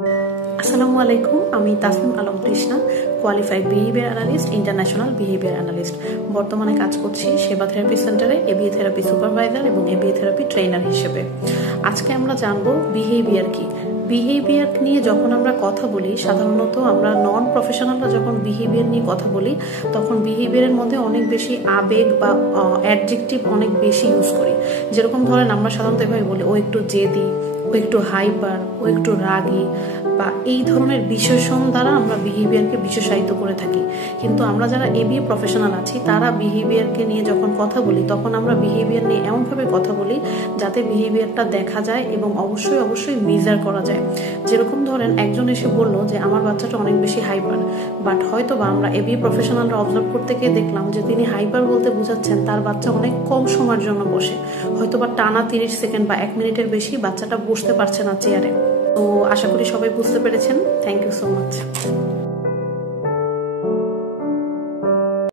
আসসালামু আলাইকুম, আমি Tasnim Alam Krishna, qualified behaviour analyst, international behaviour analyst. বর্তমানে কাজ করছি সেবা থেরাপি সেন্টারে এবিএ থেরাপি সুপারভাইজার এবং এবিএ থেরাপি ট্রেনার হিসেবে। আজকে আমরা জানবো বিহেভিয়ার কি। বিহেভিয়ার নিয়ে যখন আমরা কথা বলি, সাধারণত আমরা নন প্রফেশনালরা যখন বিহেভিয়ার নিয়ে কথা বলি, তখন বিহেভিয়ারের মধ্যে অনেক বেশি আবেগ বা অ্যাডজেক্টিভ অনেক বেশি ইউজ করি। যেরকম ধরেন আমরা সাধারণত এভাবে বলি, ও একটু জেদি, ও একটু হাইপার, ও একটু রাগী, বা এই ধরনের বিশেষণ দ্বারা আমরা বিহেভিয়ারকে বিশেষায়িত করে থাকি। কিন্তু আমরা যারা এবিএ প্রফেশনাল আছি, তারা বিহেভিয়ারকে নিয়ে যখন কথা বলি, তখন আমরা বিহেভিয়ার নিয়ে এমনভাবে কথা বলি যাতে বিহেভিয়ারটা দেখা যায় এবং অবশ্যই মেজার করা যায়। যেরকম ধরেন একজন এসে বললো যে আমার বাচ্চাটা অনেক বেশি হাইপার, বাট হয়তো বা আমরা এবিএ প্রফেশনালরা অবজার্ভ করতে গিয়ে দেখলাম যে তিনি হাইপার বলতে বোঝাচ্ছেন তার বাচ্চা অনেক কম সময়ের জন্য বসে, হয়তো বা টানা 30 সেকেন্ড বা 1 মিনিটের বেশি বাচ্চাটা বসতে পারছে না চেয়ারে। তো আশা করি সবাই বুঝতে পেরেছেন। Thank you so much.